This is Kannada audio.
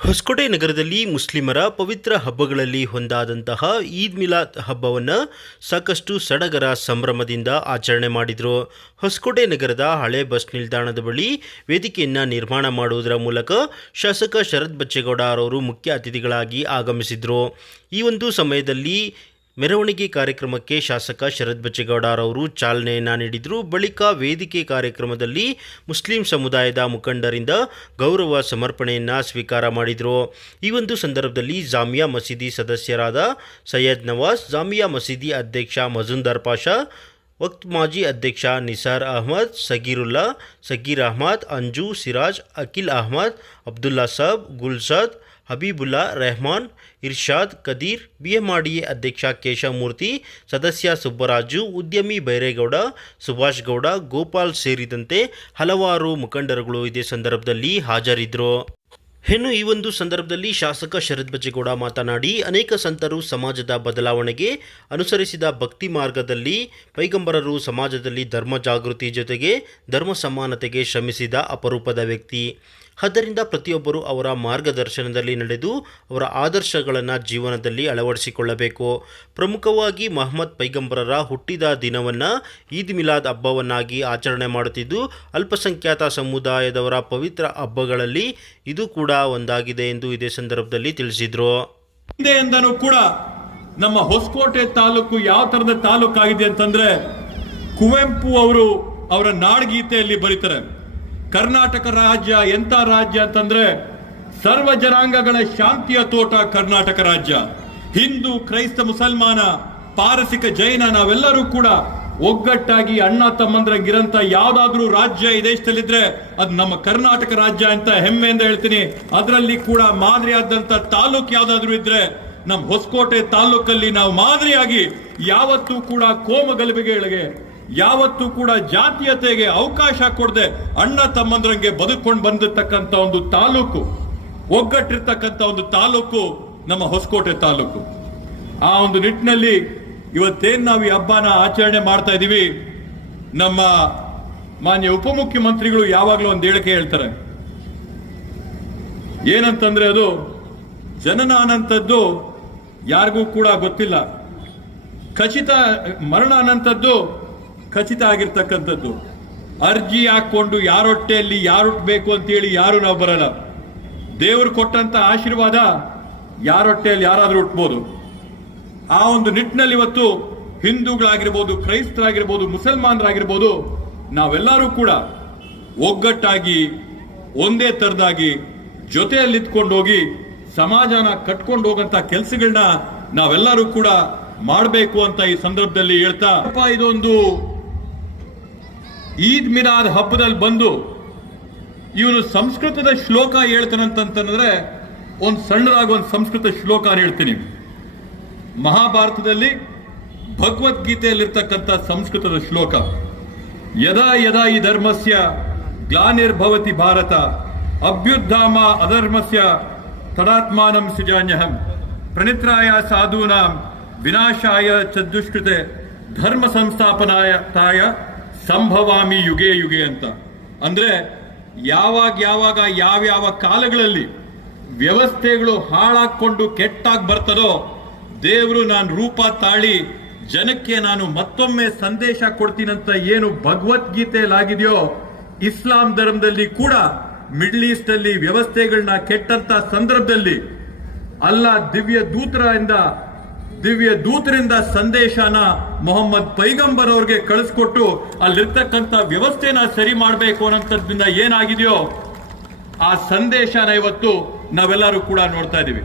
ಹೊಸಕೋಟೆ ನಗರದಲ್ಲಿ ಮುಸ್ಲಿಮರ ಪವಿತ್ರ ಹಬ್ಬಗಳಲ್ಲಿ ಒಂದಾದಂತಹ ಈದ್ ಮಿಲಾದ್ ಹಬ್ಬವನ್ನು ಸಾಕಷ್ಟು ಸಡಗರ ಸಂಭ್ರಮದಿಂದ ಆಚರಣೆ ಮಾಡಿದರು. ಹೊಸಕೋಟೆ ನಗರದ ಹಳೆ ಬಸ್ ನಿಲ್ದಾಣದ ಬಳಿ ವೇದಿಕೆಯನ್ನು ನಿರ್ಮಾಣ ಮಾಡುವುದರ ಮೂಲಕ ಶಾಸಕ ಶರತ್ ಬಚ್ಚೇಗೌಡ ಅವರು ಮುಖ್ಯ ಅತಿಥಿಗಳಾಗಿ ಆಗಮಿಸಿದರು. ಈ ಒಂದು ಸಮಯದಲ್ಲಿ ಮೆರವಣಿಗೆ ಕಾರ್ಯಕ್ರಮಕ್ಕೆ ಶಾಸಕ ಶರತ್ ಬಚ್ಚೇಗೌಡರವರು ಚಾಲನೆಯನ್ನು ನೀಡಿದರು. ಬಳಿಕ ವೇದಿಕೆ ಕಾರ್ಯಕ್ರಮದಲ್ಲಿ ಮುಸ್ಲಿಂ ಸಮುದಾಯದ ಮುಖಂಡರಿಂದ ಗೌರವ ಸಮರ್ಪಣೆಯನ್ನು ಸ್ವೀಕಾರ ಮಾಡಿದರು. ಈ ಒಂದು ಸಂದರ್ಭದಲ್ಲಿ ಜಾಮಿಯಾ ಮಸೀದಿ ಸದಸ್ಯರಾದ ಸೈಯದ್ ನವಾಜ್, ಜಾಮಿಯಾ ಮಸೀದಿ ಅಧ್ಯಕ್ಷ ಮಜುಂದರ್ ಪಾಷಾ, ವಕ್ತ್ ಮಾಜಿ ಅಧ್ಯಕ್ಷ ನಿಸಾರ್ ಅಹಮದ್, ಸಗೀರುಲ್ಲಾ, ಸಗೀರ್ ಅಹಮದ್, ಅಂಜು ಸಿರಾಜ್, ಅಖಿಲ್ ಅಹಮದ್, ಅಬ್ದುಲ್ಲಾ ಸಾಬ್, ಗುಲ್ಸಾದ್ ಹಬೀಬುಲ್ಲಾ, ರೆಹಮಾನ್, ಇರ್ಷಾದ್, ಕದೀರ್, ಬಿಎಂಆರ್ಡಿಎ ಅಧ್ಯಕ್ಷ ಕೇಶವಮೂರ್ತಿ, ಸದಸ್ಯ ಸುಬ್ಬರಾಜು, ಉದ್ಯಮಿ ಬೈರೇಗೌಡ, ಸುಭಾಷ್ ಗೌಡ, ಗೋಪಾಲ್ ಸೇರಿದಂತೆ ಹಲವಾರು ಮುಖಂಡರುಗಳು ಇದೇ ಸಂದರ್ಭದಲ್ಲಿ ಹಾಜರಿದ್ದರು. ಇನ್ನು ಈ ಒಂದು ಸಂದರ್ಭದಲ್ಲಿ ಶಾಸಕ ಶರತ್ ಬಜ್ಜೇಗೌಡ ಮಾತನಾಡಿ, ಅನೇಕ ಸಂತರು ಸಮಾಜದ ಬದಲಾವಣೆಗೆ ಅನುಸರಿಸಿದ ಭಕ್ತಿ ಮಾರ್ಗದಲ್ಲಿ ಪೈಗಂಬರರು ಸಮಾಜದಲ್ಲಿ ಧರ್ಮ ಜಾಗೃತಿ ಜೊತೆಗೆ ಧರ್ಮ ಸಮಾನತೆಗೆ ಶ್ರಮಿಸಿದ ಅಪರೂಪದ ವ್ಯಕ್ತಿ. ಆದ್ದರಿಂದ ಪ್ರತಿಯೊಬ್ಬರು ಅವರ ಮಾರ್ಗದರ್ಶನದಲ್ಲಿ ನಡೆದು ಅವರ ಆದರ್ಶಗಳನ್ನು ಜೀವನದಲ್ಲಿ ಅಳವಡಿಸಿಕೊಳ್ಳಬೇಕು. ಪ್ರಮುಖವಾಗಿ ಮಹಮ್ಮದ್ ಪೈಗಂಬರರ ಹುಟ್ಟಿದ ದಿನವನ್ನು ಈದ್ ಮಿಲಾದ್ ಹಬ್ಬವನ್ನಾಗಿ ಆಚರಣೆ ಮಾಡುತ್ತಿದ್ದು, ಅಲ್ಪಸಂಖ್ಯಾತ ಸಮುದಾಯದವರ ಪವಿತ್ರ ಹಬ್ಬಗಳಲ್ಲಿ ಇದು ಕೂಡ ಒಂದಾಗಿದೆ ಎಂದು ಇದೇ ಸಂದರ್ಭದಲ್ಲಿ ತಿಳಿಸಿದರು. ಹಿಂದೆಯಿಂದನೂ ಕೂಡ ನಮ್ಮ ಹೊಸಕೋಟೆ ತಾಲೂಕು ಯಾವ ತರದ ತಾಲೂಕಾಗಿದೆ ಅಂತಂದ್ರೆ ಕುವೆಂಪು ಅವರು ಅವರ ನಾಡಗೀತೆಯಲ್ಲಿ ಬರೀತಾರೆ. ಕರ್ನಾಟಕ ರಾಜ್ಯ ಎಂತ ರಾಜ್ಯ ಅಂತಂದ್ರೆ ಸರ್ವ ಜನಾಂಗಗಳ ಶಾಂತಿಯ ತೋಟ ಕರ್ನಾಟಕ ರಾಜ್ಯ. ಹಿಂದೂ, ಕ್ರೈಸ್ತ, ಮುಸಲ್ಮಾನ, ಪಾರಸಿಕ ಜೈನ ನಾವೆಲ್ಲರೂ ಕೂಡ ಒಗ್ಗಟ್ಟಾಗಿ ಅಣ್ಣ ತಮ್ಮಂದ್ರಂಗಿರಂತ ಯಾವ್ದಾದ್ರೂ ರಾಜ್ಯ ಈ ದೇಶದಲ್ಲಿದ್ರೆ ಅದು ನಮ್ಮ ಕರ್ನಾಟಕ ರಾಜ್ಯ ಅಂತ ಹೆಮ್ಮೆ ಅಂತ ಹೇಳ್ತೀನಿ. ಅದರಲ್ಲಿ ಕೂಡ ಮಾದರಿಯಾದಂತ ತಾಲೂಕು ಯಾವ್ದಾದ್ರೂ ಇದ್ರೆ ನಮ್ಮ ಹೊಸಕೋಟೆ ತಾಲೂಕಲ್ಲಿ ನಾವು ಮಾದರಿಯಾಗಿ ಯಾವತ್ತೂ ಕೂಡ ಕೋಮ ಗಲಭೆಗಳಿಗೆ ಯಾವತ್ತೂ ಕೂಡ ಜಾತೀಯತೆಗೆ ಅವಕಾಶ ಕೊಡದೆ ಅಣ್ಣ ತಮ್ಮಂದ್ರಂಗೆ ಬದುಕೊಂಡು ಬಂದಿರ್ತಕ್ಕಂಥ ಒಂದು ತಾಲೂಕು, ಒಗ್ಗಟ್ಟಿರ್ತಕ್ಕಂಥ ಒಂದು ತಾಲೂಕು ನಮ್ಮ ಹೊಸಕೋಟೆ ತಾಲೂಕು. ಆ ಒಂದು ನಿಟ್ಟಿನಲ್ಲಿ ಇವತ್ತೇನ್ ನಾವು ಈ ಹಬ್ಬನ ಆಚರಣೆ ಮಾಡ್ತಾ ಇದೀವಿ, ನಮ್ಮ ಮಾನ್ಯ ಉಪಮುಖ್ಯಮಂತ್ರಿಗಳು ಯಾವಾಗಲೂ ಒಂದು ಹೇಳಿಕೆ ಹೇಳ್ತಾರೆ. ಏನಂತಂದ್ರೆ ಅದು ಜನನ ಅನ್ನಂಥದ್ದು ಯಾರಿಗೂ ಕೂಡ ಗೊತ್ತಿಲ್ಲ. ಖಚಿತ ಮರಣ ಅನ್ನಂಥದ್ದು ಖಚಿತ ಆಗಿರ್ತಕ್ಕಂಥದ್ದು. ಅರ್ಜಿ ಹಾಕೊಂಡು ಯಾರೊಟ್ಟೆಯಲ್ಲಿ ಯಾರು ಹುಟ್ಟಬೇಕು ಅಂತೇಳಿ ಯಾರು ನಾವು ಬರಲ್ಲ. ದೇವರು ಕೊಟ್ಟಂತ ಆಶೀರ್ವಾದ ಯಾರೊಟ್ಟೆಯಲ್ಲಿ ಯಾರಾದರೂ ಹುಟ್ಟಬಹುದು ಆ ಒಂದು ನಿಟ್ಟಿನಲ್ಲಿ ಇವತ್ತು ಹಿಂದೂಗಳಾಗಿರ್ಬೋದು, ಕ್ರೈಸ್ತರಾಗಿರ್ಬೋದು, ಮುಸಲ್ಮಾನರಾಗಿರ್ಬೋದು, ನಾವೆಲ್ಲರೂ ಕೂಡ ಒಗ್ಗಟ್ಟಾಗಿ, ಒಂದೇ ತರದಾಗಿ ಜೊತೆಯಲ್ಲಿ ಹೋಗಿ ಸಮಾಜನ ಕಟ್ಕೊಂಡು ಹೋಗಂತ ಕೆಲಸಗಳನ್ನ ನಾವೆಲ್ಲರೂ ಕೂಡ ಮಾಡಬೇಕು ಅಂತ ಈ ಸಂದರ್ಭದಲ್ಲಿ ಹೇಳ್ತಾ, ಇದೊಂದು ಈದ್ ಮಿಲಾದ್ ಹಬ್ಬದಲ್ಲಿ ಬಂದು ಇವನು ಸಂಸ್ಕೃತದ ಶ್ಲೋಕ ಹೇಳ್ತಾನಂತಂತಂದ್ರೆ ಒಂದು ಸಣ್ಣದಾಗಿ ಒಂದು ಸಂಸ್ಕೃತ ಶ್ಲೋಕ ಹೇಳ್ತೀನಿ. ಮಹಾಭಾರತದಲ್ಲಿ ಭಗವದ್ಗೀತೆಯಲ್ಲಿರ್ತಕ್ಕಂಥ ಸಂಸ್ಕೃತದ ಶ್ಲೋಕ. ಯದಾ ಯದಾ ಈ ಧರ್ಮಸ್ಯ ಗ್ಲಾನಿರ್ಭವತಿ ಭಾರತ, ಅಭ್ಯುದ್ಧಾಮ ಅಧರ್ಮಸ್ಯ ತಡಾತ್ಮಾನಂ ಸುಜಾನ್ಯಹಂ, ಪ್ರಣಿತ್ರಾಯ ಸಾಧೂನಾಂ, ವಿನಾಶಾಯ ಚದುಷ್ಕೃತೆ ಧರ್ಮ ಸಂಸ್ಥಾಪನಾಯ ತಾಯ ಸಂಭವಾಮಿ ಯುಗೆ ಯುಗೆ ಅಂತ. ಅಂದ್ರೆ ಯಾವಾಗ ಯಾವಾಗ ಯಾವ್ಯಾವ ಕಾಲಗಳಲ್ಲಿ ವ್ಯವಸ್ಥೆಗಳು ಹಾಳಾಕೊಂಡು ಕೆಟ್ಟಾಗಿ ಬರ್ತದೋ ದೇವರು ನಾನು ರೂಪ ತಾಳಿ ಜನಕ್ಕೆ ನಾನು ಮತ್ತೊಮ್ಮೆ ಸಂದೇಶ ಕೊಡ್ತೀನಂತ ಏನು ಭಗವದ್ಗೀತೆಯಲ್ಲಾಗಿದೆಯೋ ಇಸ್ಲಾಂ ಧರ್ಮದಲ್ಲಿ ಕೂಡ ಮಿಡ್ಲ್ ಈಸ್ಟ್ ಅಲ್ಲಿ ವ್ಯವಸ್ಥೆಗಳನ್ನ ಕೆಟ್ಟಂತ ಸಂದರ್ಭದಲ್ಲಿ ಅಲ್ಲ ದಿವ್ಯ ದೂತರಿಂದ ದಿವ್ಯ ದೂತರಿಂದ ಸಂದೇಶನ ಮೊಹಮ್ಮದ್ ಪೈಗಂಬರ್ ಅವ್ರಿಗೆ ಕಳಿಸ್ಕೊಟ್ಟು ಅಲ್ಲಿರ್ತಕ್ಕಂಥ ವ್ಯವಸ್ಥೆನ ಸರಿ ಮಾಡಬೇಕು ಅನ್ನೋಂಥದ್ರಿಂದ ಏನಾಗಿದೆಯೋ ಆ ಸಂದೇಶನ ಇವತ್ತು ನಾವೆಲ್ಲರೂ ಕೂಡ ನೋಡ್ತಾ ಇದೀವಿ